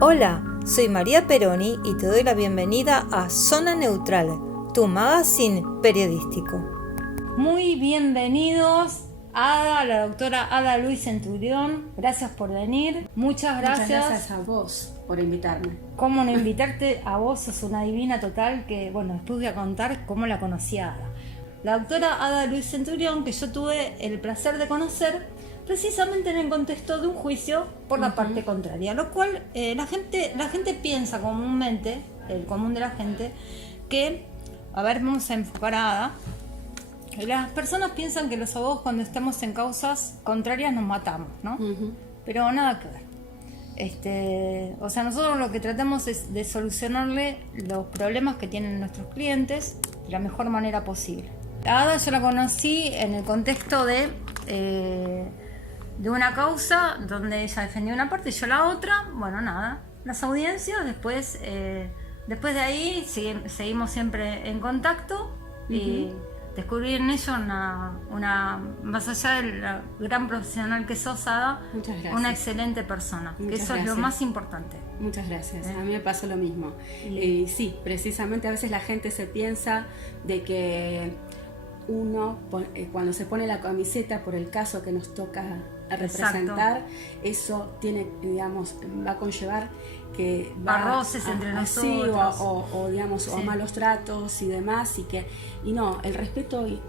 Hola, soy María Peroni y te doy la bienvenida a Zona Neutral, tu magazine periodístico. Muy bienvenidos a la doctora Ada Luis Centurión. Gracias por venir. Muchas gracias. Muchas gracias a vos por invitarme. ¿Cómo no invitarte a vos? Sos una divina total que, bueno, después voy a contar cómo la conocí a Ada. La doctora Ada Luis Centurión, que yo tuve el placer de conocer precisamente en el contexto de un juicio por la parte contraria, lo cual la gente piensa comúnmente, el común de la gente, que, a ver, vamos a enfocar a Ada. Las personas piensan que los abogados cuando estamos en causas contrarias nos matamos, ¿no? Pero nada que ver. O sea, nosotros lo que tratamos es de solucionarle los problemas que tienen nuestros clientes de la mejor manera posible. A Ada yo la conocí en el contexto de una causa donde ella defendió una parte y yo la otra. Bueno, nada, las audiencias, después de ahí seguimos siempre en contacto y descubrí en ella una más allá de la gran profesional que sos, Ada, una excelente persona. Muchas eso gracias. Es lo más importante. Muchas gracias, a mí me pasó lo mismo. Sí, precisamente a veces la gente se piensa de que uno, cuando se pone la camiseta por el caso que nos toca representar, eso tiene, digamos, va a conllevar que va a roces entre nosotros, o digamos, o a malos tratos y demás, y no, el respeto y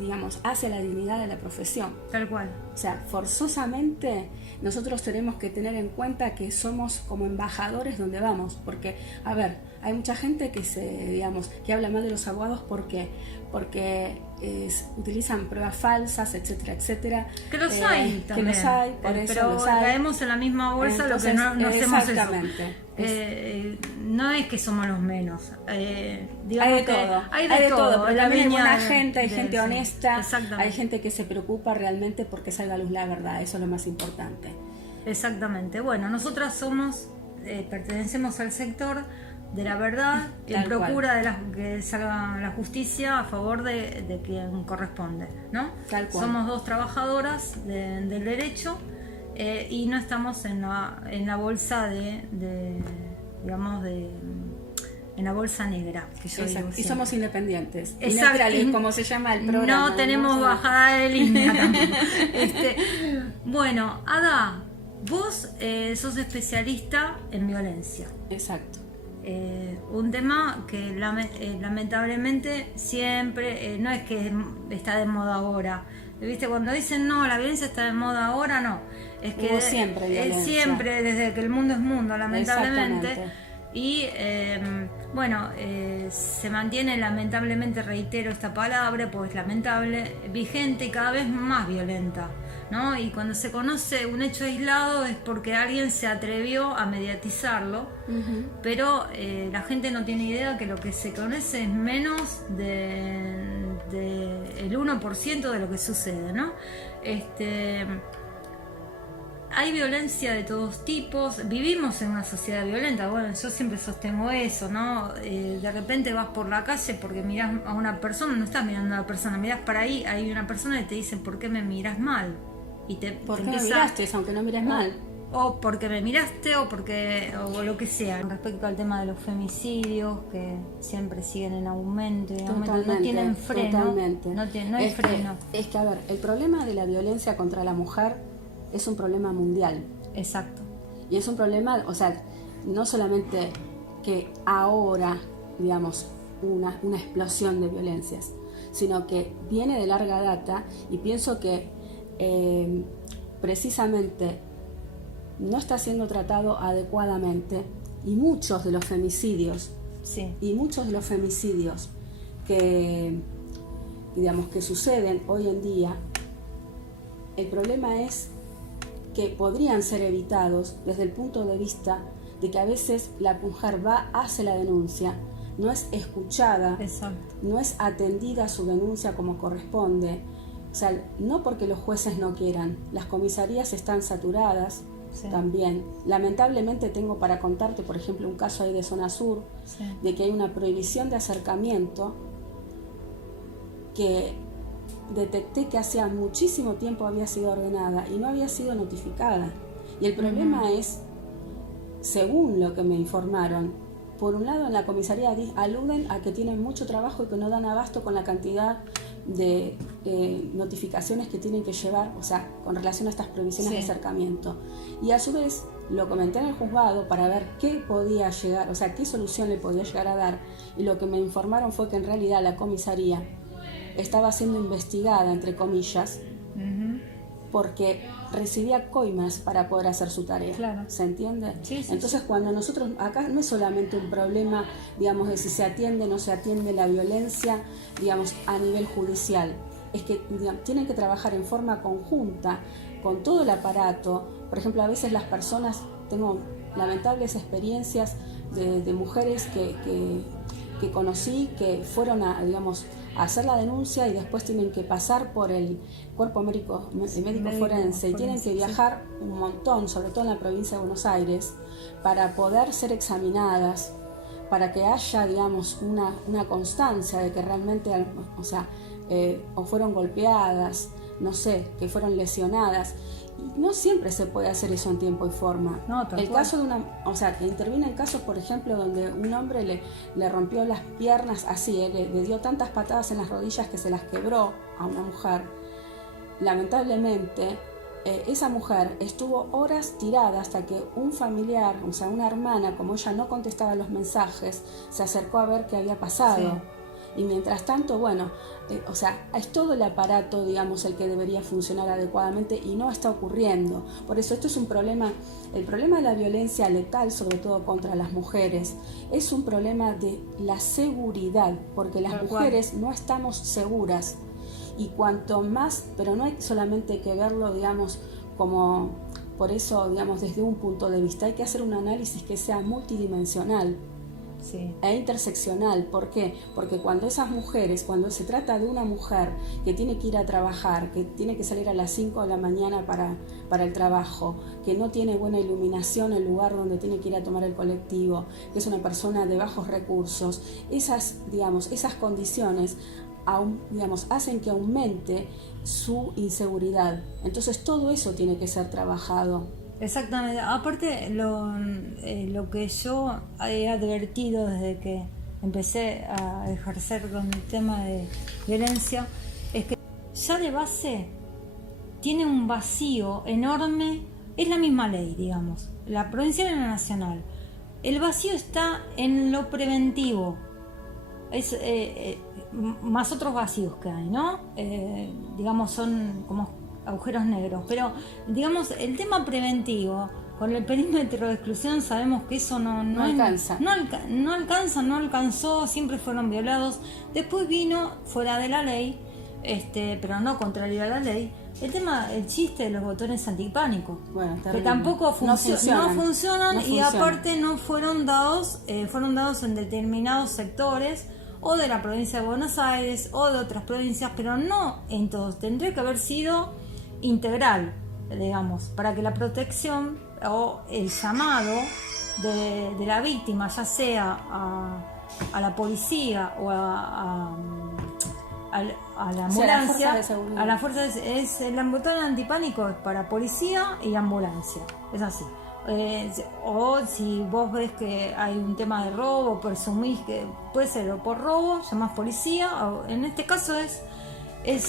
digamos, hacia la dignidad de la profesión. Tal cual. O sea, forzosamente nosotros tenemos que tener en cuenta que somos como embajadores donde vamos, porque, a ver, hay mucha gente que habla mal de los abogados porque utilizan pruebas falsas, etcétera, etcétera. Que los hay también. Que los hay, por eso pero los hay. Caemos en la misma bolsa. Entonces, lo que no hacemos exactamente. No es que somos los menos. Hay de todo. Hay de todo. Pero también hay buena gente, hay gente sí, honesta, exactamente. hay gente que se preocupa realmente porque salga a luz la verdad. Eso es lo más importante. Exactamente. Bueno, nosotras pertenecemos al sector de la verdad, en procura de que salga la justicia a favor de quien corresponde, ¿no? Tal cual. Somos dos trabajadoras del derecho y no estamos en la bolsa digamos, en la bolsa negra, que yo digo y somos independientes. Exacto. Y como se llama el programa. No tenemos bajada de línea tampoco. Bueno, Ada, vos sos especialista en violencia. Exacto. Un tema que lamentablemente siempre no es que está de moda ahora. ¿Viste? Cuando dicen no, la violencia está de moda ahora, no. Es que hubo siempre violencia. Siempre, desde que el mundo es mundo, lamentablemente. Exactamente. Y se mantiene, lamentablemente, reitero esta palabra, pues lamentable, vigente y cada vez más violenta, ¿no? Y cuando se conoce un hecho aislado es porque alguien se atrevió a mediatizarlo, pero la gente no tiene idea que lo que se conoce es menos del 1% de lo que sucede, ¿no? Hay violencia de todos tipos, vivimos en una sociedad violenta. Bueno, yo siempre sostengo eso, ¿no? De repente vas por la calle porque mirás a una persona, no estás mirando a una persona, mirás para ahí, hay una persona y te dice, ¿por qué me miras mal? Y ¿Por qué me miraste, aunque no mires mal? O porque me miraste o lo que sea. Respecto al tema de los femicidios, que siempre siguen en aumento, no tienen freno. Totalmente. No hay freno. Es que, a ver, el problema de la violencia contra la mujer es un problema mundial. Exacto. Y es un problema, o sea, no solamente que ahora, digamos, una explosión de violencias, sino que viene de larga data, y pienso que precisamente no está siendo tratado adecuadamente, y muchos de los femicidios que, digamos, que suceden hoy en día, el problema es que podrían ser evitados desde el punto de vista de que a veces la mujer hace la denuncia, no es escuchada, exacto, no es atendida su denuncia como corresponde. O sea, no porque los jueces no quieran, las comisarías están saturadas, también. Lamentablemente tengo para contarte, por ejemplo, un caso ahí de Zona Sur, de que hay una prohibición de acercamiento que detecté que hacía muchísimo tiempo había sido ordenada y no había sido notificada. Y el problema es según lo que me informaron, por un lado en la comisaría aluden a que tienen mucho trabajo y que no dan abasto con la cantidad de notificaciones que tienen que llevar, o sea, con relación a estas prohibiciones de acercamiento. Y a su vez lo comenté en el juzgado para ver qué podía llegar, o sea, qué solución le podía llegar a dar, y lo que me informaron fue que en realidad la comisaría estaba siendo investigada, entre comillas, porque recibía coimas para poder hacer su tarea. Claro. ¿Se entiende? Sí, sí, Entonces, cuando nosotros, acá no es solamente un problema, digamos, de si se atiende o no se atiende la violencia, digamos, a nivel judicial. Es que, digamos, tienen que trabajar en forma conjunta con todo el aparato. Por ejemplo, a veces las personas, tengo lamentables experiencias de mujeres que conocí, que fueron a, digamos, a hacer la denuncia y después tienen que pasar por el cuerpo médico forense y tienen que viajar un montón, sobre todo en la provincia de Buenos Aires, para poder ser examinadas, para que haya, digamos, una constancia de que realmente, o sea, o fueron golpeadas, no sé, que fueron lesionadas. Y no siempre se puede hacer eso en tiempo y forma. No, el caso de una, o sea, que interviene en casos, por ejemplo, donde un hombre le rompió las piernas así, le dio tantas patadas en las rodillas que se las quebró a una mujer. Lamentablemente, esa mujer estuvo horas tirada hasta que un familiar, o sea, una hermana, como ella no contestaba los mensajes, se acercó a ver qué había pasado. Sí. Y mientras tanto, bueno, o sea, es todo el aparato, digamos, el que debería funcionar adecuadamente y no está ocurriendo. Por eso esto es un problema, el problema de la violencia letal, sobre todo contra las mujeres, es un problema de la seguridad, porque las mujeres no estamos seguras. Y cuanto más, pero no hay solamente que verlo, digamos, como, por eso, digamos, desde un punto de vista, hay que hacer un análisis que sea multidimensional. Sí. E interseccional. ¿Por qué? Porque cuando esas mujeres, cuando se trata de una mujer que tiene que ir a trabajar, que tiene que salir a las 5 de la mañana para el trabajo, que no tiene buena iluminación en el lugar donde tiene que ir a tomar el colectivo, que es una persona de bajos recursos, esas, digamos, esas condiciones digamos, hacen que aumente su inseguridad. Entonces todo eso tiene que ser trabajado. Exactamente. Aparte, lo que yo he advertido desde que empecé a ejercer con el tema de violencia es que ya de base tiene un vacío enorme. Es la misma ley, digamos, la provincial y la nacional. El vacío está en lo preventivo. Es más otros vacíos que hay, ¿no? Digamos, son como agujeros negros, pero digamos el tema preventivo con el perímetro de exclusión sabemos que eso no alcanza, no alcanzó, siempre fueron violados. Después vino fuera de la ley, pero no contrario a la ley, el chiste de los botones antipánico, bueno, que tampoco no funcionan y aparte no fueron dados en determinados sectores o de la provincia de Buenos Aires o de otras provincias, pero no en todos. Tendría que haber sido integral, digamos, para que la protección o el llamado de la víctima, ya sea a la policía o a la ambulancia, a la fuerza es el botón antipánico es para policía y ambulancia, es así. O si vos ves que hay un tema de robo, presumís que puede ser o por robo, llamás policía, o en este caso es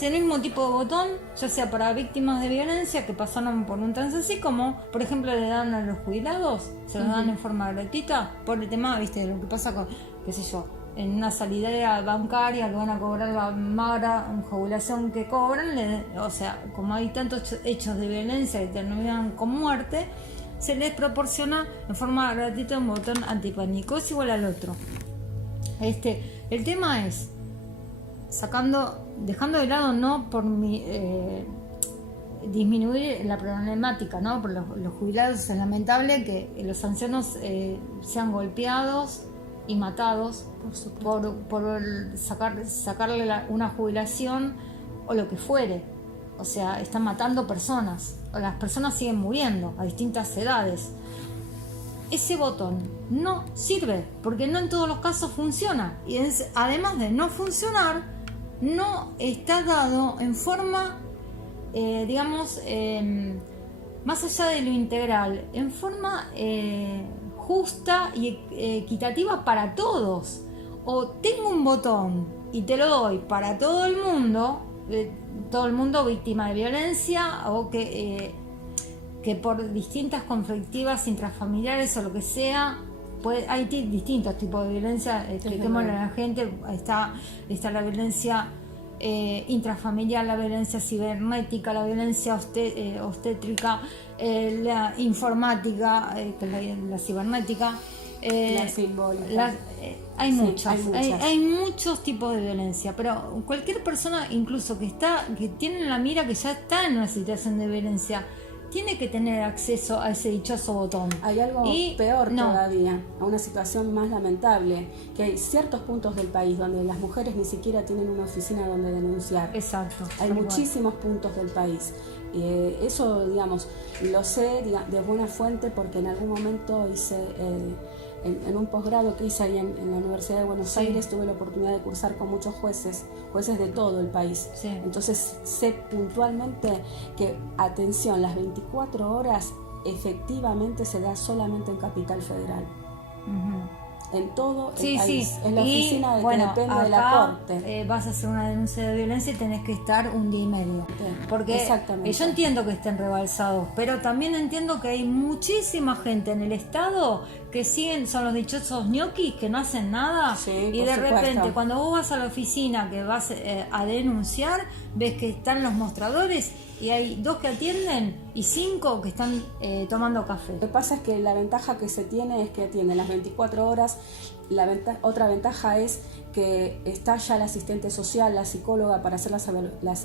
el mismo tipo de botón, ya sea para víctimas de violencia que pasaron por un trance así, como por ejemplo le dan a los jubilados, se lo dan en forma gratuita por el tema, viste, lo que pasa con, qué sé yo, en una salidera bancaria que van a cobrar la magra jubilación que cobran, o sea, como hay tantos hechos de violencia que terminan con muerte, se les proporciona en forma gratuita un botón antipánico, es igual al otro. El tema es dejando de lado no por disminuir la problemática, ¿no? Por los jubilados es lamentable que los ancianos sean golpeados y matados por sacarle una jubilación o lo que fuere. O sea, están matando personas, o las personas siguen muriendo a distintas edades. Ese botón no sirve porque no en todos los casos funciona, y además de no funcionar, no está dado en forma, digamos, más allá de lo integral, en forma justa y equitativa para todos. O tengo un botón y te lo doy para todo el mundo víctima de violencia o que por distintas conflictivas intrafamiliares o lo que sea, hay distintos tipos de violencia, expliquémosle a la gente, está la violencia intrafamiliar, la violencia cibernética, la violencia obstétrica, la informática, la cibernética, la simbólica. Hay muchos tipos de violencia, pero cualquier persona, incluso que tiene en la mira que ya está en una situación de violencia, tiene que tener acceso a ese dichoso botón. Hay algo peor todavía, a una situación más lamentable, que hay ciertos puntos del país donde las mujeres ni siquiera tienen una oficina donde denunciar. Exacto. Hay muchísimos puntos del país. Eso, digamos, lo sé de buena fuente porque en algún momento hice... En un posgrado que hice ahí en la Universidad de Buenos Aires, tuve la oportunidad de cursar con muchos jueces de todo el país. Sí. Entonces sé puntualmente que, atención, las 24 horas efectivamente se da solamente en Capital Federal. En todo el país. En la oficina que depende de la corte. Vas a hacer una denuncia de violencia y tenés que estar un día y medio. Porque yo entiendo que estén rebalsados, pero también entiendo que hay muchísima gente en el Estado que son los dichosos ñoquis que no hacen nada, y de repente cuando vos vas a la oficina que vas a denunciar, ves que están los mostradores y hay 2 que atienden y 5 que están tomando café. Lo que pasa es que la ventaja que se tiene es que atienden las 24 horas. Otra ventaja es que está ya el asistente social, la psicóloga para hacer las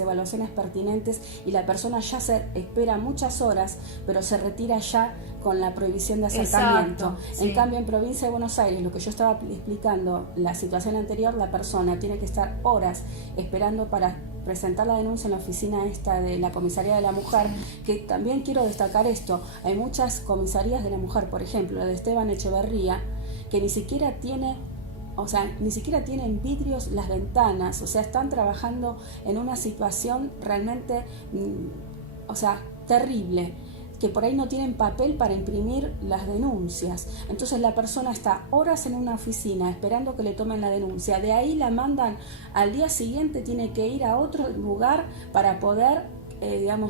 evaluaciones pertinentes, y la persona ya se espera muchas horas, pero se retira ya con la prohibición de acercamiento. En cambio, en Provincia de Buenos Aires, lo que yo estaba explicando, la situación anterior, la persona tiene que estar horas esperando para presentar la denuncia en la oficina esta de la Comisaría de la Mujer, que también quiero destacar esto. Hay muchas comisarías de la mujer, por ejemplo, la de Esteban Echeverría, que ni siquiera tienen vidrios las ventanas, o sea, están trabajando en una situación realmente, terrible, que por ahí no tienen papel para imprimir las denuncias. Entonces la persona está horas en una oficina esperando que le tomen la denuncia, de ahí la mandan al día siguiente, tiene que ir a otro lugar para poder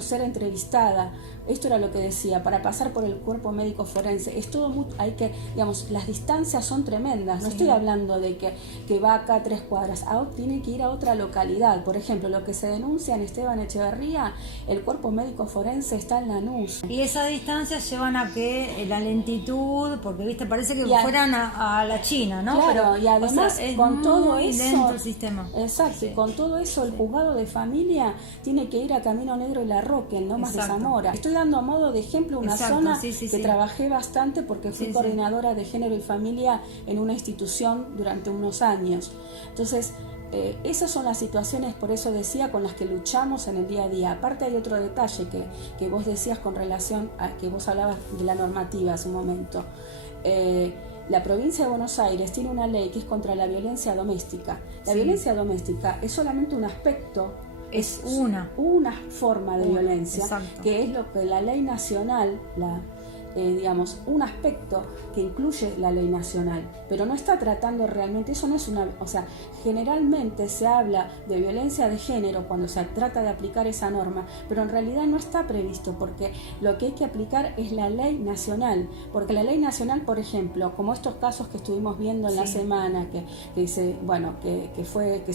ser entrevistada. Esto era lo que decía, para pasar por el cuerpo médico forense. Es todo las distancias son tremendas. No estoy hablando de que va acá a 3 cuadras, tiene que ir a otra localidad. Por ejemplo, lo que se denuncia en Esteban Echeverría, el cuerpo médico forense está en Lanús. Y esas distancias llevan a que la lentitud, porque parece que fueran a la China, ¿no? Claro, y además con todo eso, lento el sistema. Exacto, sí. Con todo eso el juzgado de familia tiene que ir a Camino Negro y La Roque, en Lomas de Zamora. Estoy dando a modo de ejemplo una zona que trabajé bastante porque fui coordinadora de género y familia en una institución durante unos años. Entonces, esas son las situaciones, por eso decía, con las que luchamos en el día a día. Aparte hay otro detalle que vos decías con relación a que vos hablabas de la normativa hace un momento. La provincia de Buenos Aires tiene una ley que es contra la violencia doméstica. La violencia doméstica es solamente un aspecto, es una forma de violencia, que es lo que la ley nacional, un aspecto que incluye la ley nacional, pero no está tratando realmente, eso no es generalmente se habla de violencia de género cuando se trata de aplicar esa norma, pero en realidad no está previsto, porque lo que hay que aplicar es la ley nacional, porque la ley nacional, por ejemplo, como estos casos que estuvimos viendo en la semana, que se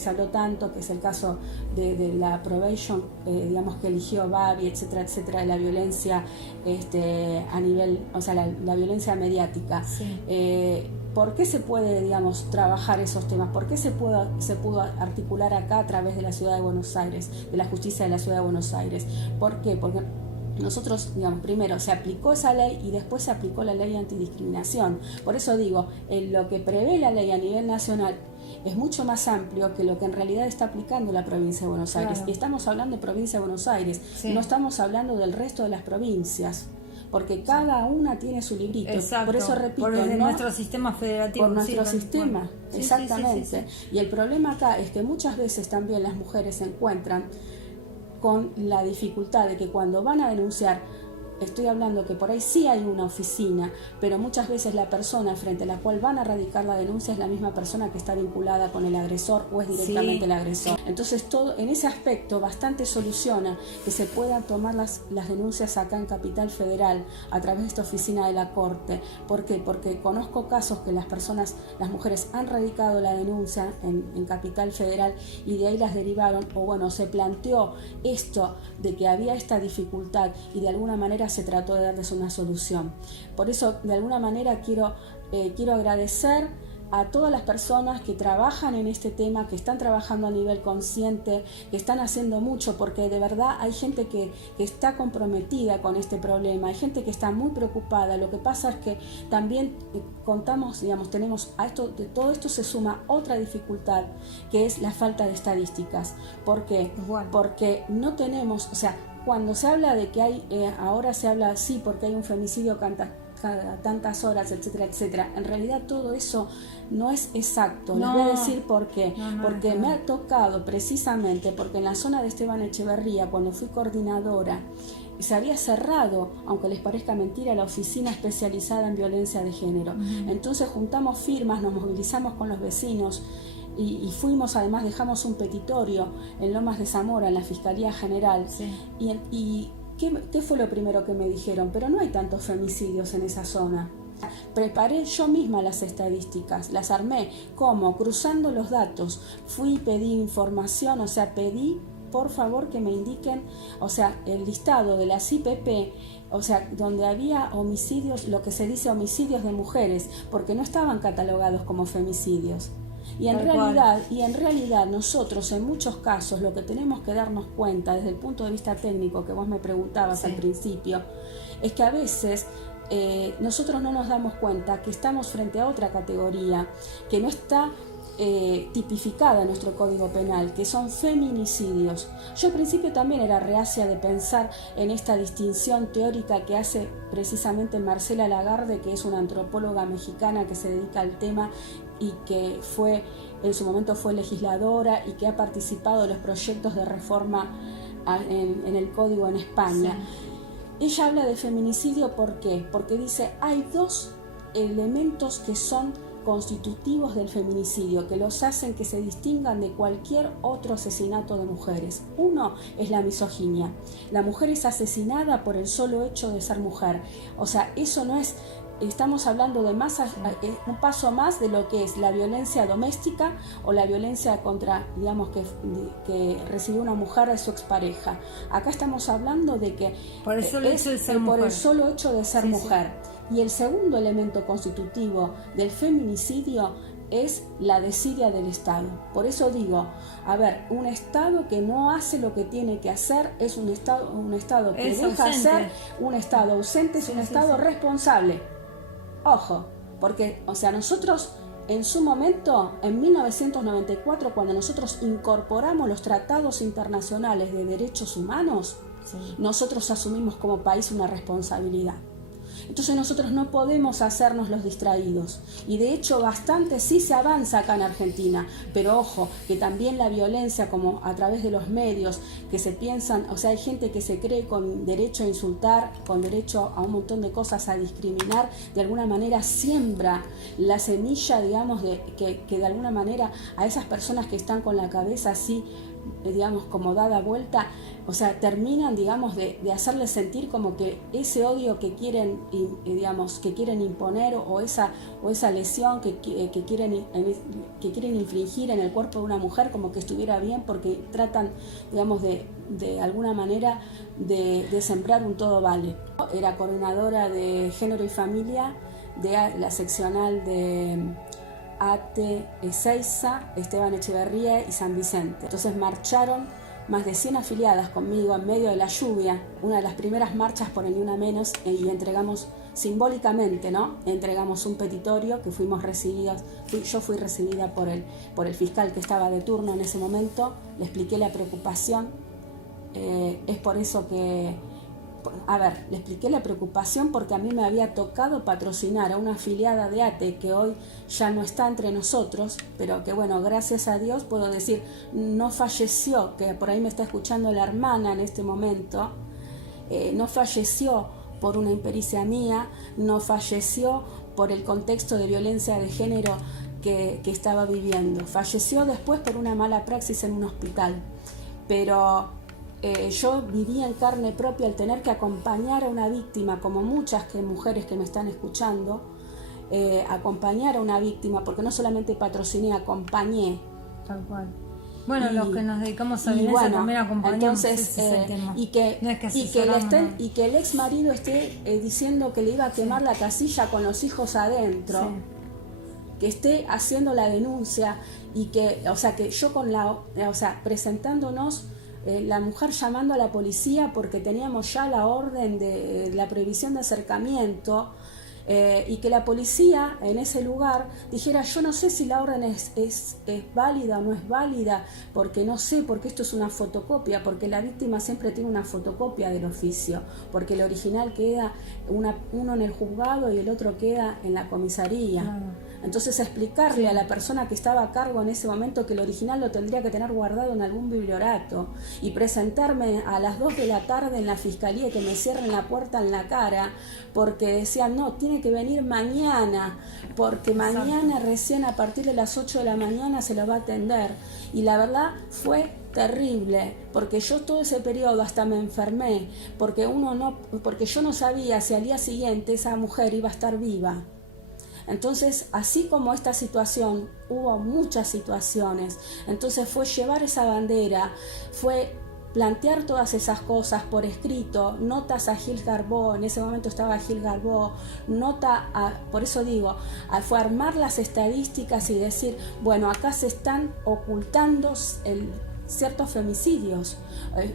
habló tanto, que es el caso de la probation, que eligió Babi, etcétera, etcétera, de la violencia a nivel, la violencia mediática. ¿Por qué se puede, trabajar esos temas? ¿Por qué se pudo articular acá a través de la Ciudad de Buenos Aires, de la justicia de la Ciudad de Buenos Aires? ¿Por qué? Porque nosotros, primero se aplicó esa ley y después se aplicó la ley antidiscriminación. Por eso digo, lo que prevé la ley a nivel nacional es mucho más amplio que lo que en realidad está aplicando la provincia de Buenos Aires. Y estamos hablando de provincia de Buenos Aires, no estamos hablando del resto de las provincias, porque cada una tiene su librito. Por eso repito, por nuestro sistema federativo. Por nuestro sistema, exactamente. Y el problema acá es que muchas veces también las mujeres se encuentran con la dificultad de que cuando van a denunciar estoy hablando que por ahí sí hay una oficina, pero muchas veces la persona frente a la cual van a radicar la denuncia es la misma persona que está vinculada con el agresor o es directamente el agresor. Entonces todo en ese aspecto bastante soluciona que se puedan tomar las denuncias acá en Capital Federal a través de esta oficina de la Corte. ¿Por qué? Porque conozco casos que las mujeres han radicado la denuncia en Capital Federal y de ahí las derivaron, o bueno, se planteó esto de que había esta dificultad y de alguna manera se trató de darles una solución. Por eso, de alguna manera, quiero agradecer a todas las personas que trabajan en este tema, que están trabajando a nivel consciente, que están haciendo mucho, porque de verdad hay gente que está comprometida con este problema, hay gente que está muy preocupada. Lo que pasa es que también tenemos a esto, de todo esto se suma otra dificultad, que es la falta de estadísticas. ¿Por qué? Porque no tenemos, o sea, cuando se habla de que hay, ahora se habla sí porque hay un femicidio cada tantas horas, etcétera, etcétera. En realidad todo eso no es exacto. Les voy a decir por qué. Porque me ha tocado precisamente, porque en la zona de Esteban Echeverría, cuando fui coordinadora, se había cerrado, aunque les parezca mentira, la oficina especializada en violencia de género. Entonces juntamos firmas, nos movilizamos con los vecinos y fuimos, además dejamos un petitorio en Lomas de Zamora, en la Fiscalía General. Y ¿qué fue lo primero que me dijeron? Pero no hay tantos femicidios en esa zona. Preparé yo misma las estadísticas, las armé. ¿Cómo? Cruzando los datos. Fui y pedí información, o sea, pedí por favor que me indiquen, o sea, el listado de las IPP, o sea, donde había homicidios, lo que se dice homicidios de mujeres, porque no estaban catalogados como femicidios. Y en realidad nosotros en muchos casos lo que tenemos que darnos cuenta desde el punto de vista técnico que vos me preguntabas al principio, es que a veces nosotros no nos damos cuenta que estamos frente a otra categoría que no está tipificada en nuestro Código Penal, que son feminicidios. Yo al principio también era reacia de pensar en esta distinción teórica que hace precisamente Marcela Lagarde, que es una antropóloga mexicana que se dedica al tema y que en su momento fue legisladora y que ha participado de los proyectos de reforma en el Código en España. Ella habla de feminicidio, ¿por qué? Porque dice, hay dos elementos que son constitutivos del feminicidio, que los hacen que se distingan de cualquier otro asesinato de mujeres. Uno es la misoginia. La mujer es asesinada por el solo hecho de ser mujer. O sea, eso no es... Estamos hablando de un paso más de lo que es la violencia doméstica o la violencia contra, digamos, que recibió una mujer de su expareja. Acá estamos hablando de que por el solo hecho de ser mujer. Y el segundo elemento constitutivo del feminicidio es la desidia del Estado. Por eso digo, a ver, un Estado que no hace lo que tiene que hacer es un Estado que deja hacer, un Estado ausente es un Estado responsable. Ojo, porque, o sea, nosotros en su momento, en 1994, cuando nosotros incorporamos los tratados internacionales de derechos humanos, nosotros asumimos como país una responsabilidad. Entonces nosotros no podemos hacernos los distraídos. Y de hecho bastante sí se avanza acá en Argentina. Pero ojo, que también la violencia, como a través de los medios, que se piensan, o sea, hay gente que se cree con derecho a insultar, con derecho a un montón de cosas, a discriminar, de alguna manera siembra la semilla, digamos, que de alguna manera a esas personas que están con la cabeza así, digamos, como dada vuelta, o sea, terminan, digamos, de hacerles sentir como que ese odio que quieren, digamos, que quieren imponer o esa lesión que quieren infligir en el cuerpo de una mujer como que estuviera bien, porque tratan, digamos, de alguna manera de sembrar un todo vale. Era coordinadora de Género y Familia de la seccional de ATE Ezeiza, Esteban Echeverría y San Vicente. Entonces marcharon más de 100 afiliadas conmigo en medio de la lluvia, una de las primeras marchas por el Ni Una Menos, y entregamos simbólicamente, ¿no? Entregamos un petitorio que fuimos recibidas. Yo fui recibida por el fiscal que estaba de turno en ese momento, le expliqué la preocupación, es por eso que... le expliqué la preocupación porque a mí me había tocado patrocinar a una afiliada de ATE que hoy ya no está entre nosotros, pero que bueno, gracias a Dios puedo decir, no falleció, que por ahí me está escuchando la hermana en este momento, no falleció por una impericia mía, no falleció por el contexto de violencia de género que estaba viviendo. Falleció después por una mala praxis en un hospital. Pero yo viví en carne propia el tener que acompañar a una víctima, como muchas mujeres que me están escuchando, acompañar a una víctima, porque no solamente patrociné, acompañé. Tal cual. Bueno, los que nos dedicamos a violencia también acompañamos. Entonces, y que el ex marido esté diciendo que le iba a quemar la casilla con los hijos adentro, que esté haciendo la denuncia, y que, o sea, que yo presentándonos, la mujer llamando a la policía porque teníamos ya la orden de la prohibición de acercamiento, y que la policía en ese lugar dijera: yo no sé si la orden es válida o no es válida, porque no sé, porque esto es una fotocopia, porque la víctima siempre tiene una fotocopia del oficio, porque el original queda uno en el juzgado y el otro queda en la comisaría. Entonces, explicarle a la persona que estaba a cargo en ese momento que el original lo tendría que tener guardado en algún bibliorato, y presentarme a las 2 de la tarde en la fiscalía y que me cierren la puerta en la cara porque decían: no, tiene que venir mañana, porque mañana recién a partir de las 8 de la mañana se lo va a atender. Y la verdad fue terrible, porque yo todo ese periodo hasta me enfermé, porque yo no sabía si al día siguiente esa mujer iba a estar viva. Entonces, así como esta situación, hubo muchas situaciones. Entonces fue llevar esa bandera, fue plantear todas esas cosas por escrito, notas a Gil Garbó, en ese momento estaba Gil Garbó, por eso digo, fue armar las estadísticas y decir: bueno, acá se están ocultando ciertos femicidios.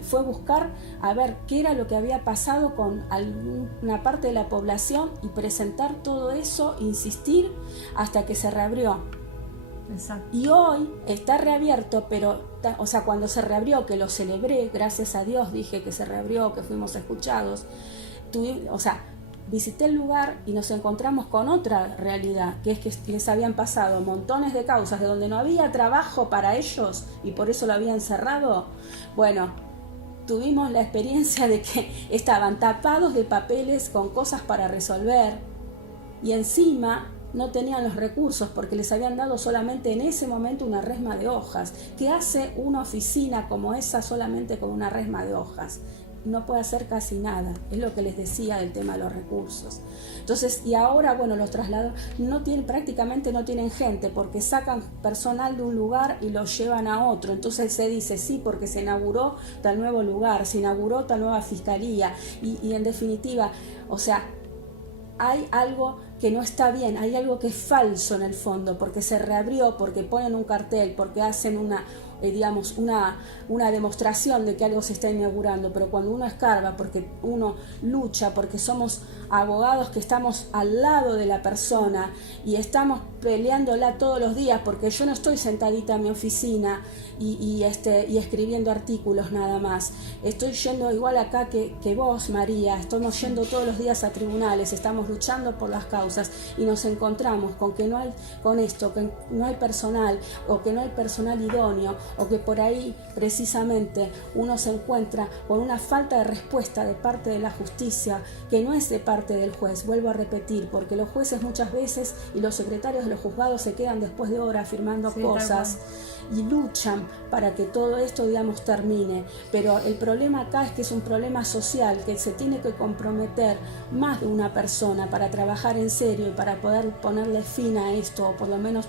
Fue buscar a ver qué era lo que había pasado con alguna parte de la población y presentar todo eso, insistir hasta que se reabrió. Exacto. Y hoy está reabierto, pero, o sea, cuando se reabrió, que lo celebré, gracias a Dios, dije que se reabrió, que fuimos escuchados, visité el lugar y nos encontramos con otra realidad, que es que les habían pasado montones de causas de donde no había trabajo para ellos y por eso lo habían cerrado. Bueno, tuvimos la experiencia de que estaban tapados de papeles con cosas para resolver, y encima no tenían los recursos porque les habían dado solamente en ese momento una resma de hojas. ¿Qué hace una oficina como esa solamente con una resma de hojas? No puede hacer casi nada, es lo que les decía del tema de los recursos. Entonces, y ahora, bueno, los traslados prácticamente no tienen gente, porque sacan personal de un lugar y lo llevan a otro. Entonces se dice: sí, porque se inauguró tal nuevo lugar, se inauguró tal nueva fiscalía, y en definitiva, o sea, hay algo que no está bien, hay algo que es falso en el fondo, porque se reabrió, porque ponen un cartel, porque hacen una demostración de que algo se está inaugurando, pero cuando uno escarba, porque uno lucha, porque somos abogados que estamos al lado de la persona y estamos peleándola todos los días, porque yo no estoy sentadita en mi oficina y escribiendo artículos nada más, estoy yendo igual acá que vos, María, estamos yendo todos los días a tribunales, estamos luchando por las causas y nos encontramos con que no hay, con esto, que no hay personal, o que no hay personal idóneo, o que por ahí precisamente uno se encuentra con una falta de respuesta de parte de la justicia, que no es de parte del juez. Vuelvo a repetir, porque los jueces muchas veces y los secretarios de los juzgados se quedan después de horas firmando cosas y luchan para que todo esto, digamos, termine, pero el problema acá es que es un problema social, que se tiene que comprometer más de una persona para trabajar en serio y para poder ponerle fin a esto, o por lo menos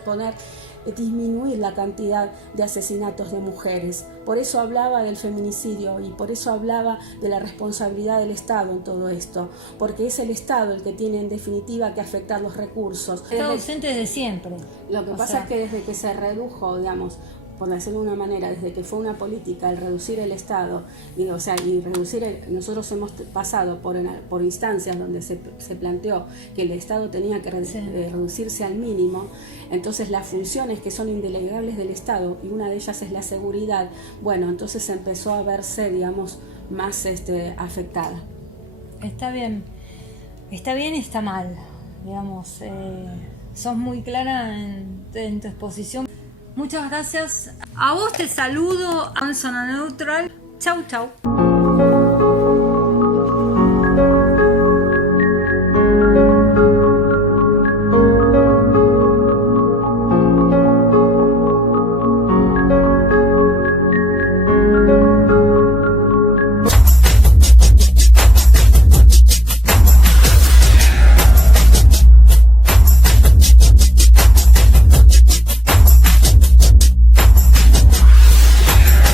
disminuir la cantidad de asesinatos de mujeres. Por eso hablaba del feminicidio y por eso hablaba de la responsabilidad del Estado en todo esto, porque es el Estado el que tiene en definitiva que afectar los recursos. Está ausente desde siempre. Lo que pasa es que desde que se redujo, digamos, por decirlo de una manera, desde que fue una política el reducir el Estado, nosotros hemos pasado por instancias donde se planteó que el Estado tenía que reducirse al mínimo. Entonces las funciones que son indelegables del Estado, y una de ellas es la seguridad, bueno, entonces empezó a verse, digamos, más afectada. Está bien y está mal, digamos, sos muy clara en tu exposición. Muchas gracias. A vos te saludo, a Zona Neutral. Chau, chau.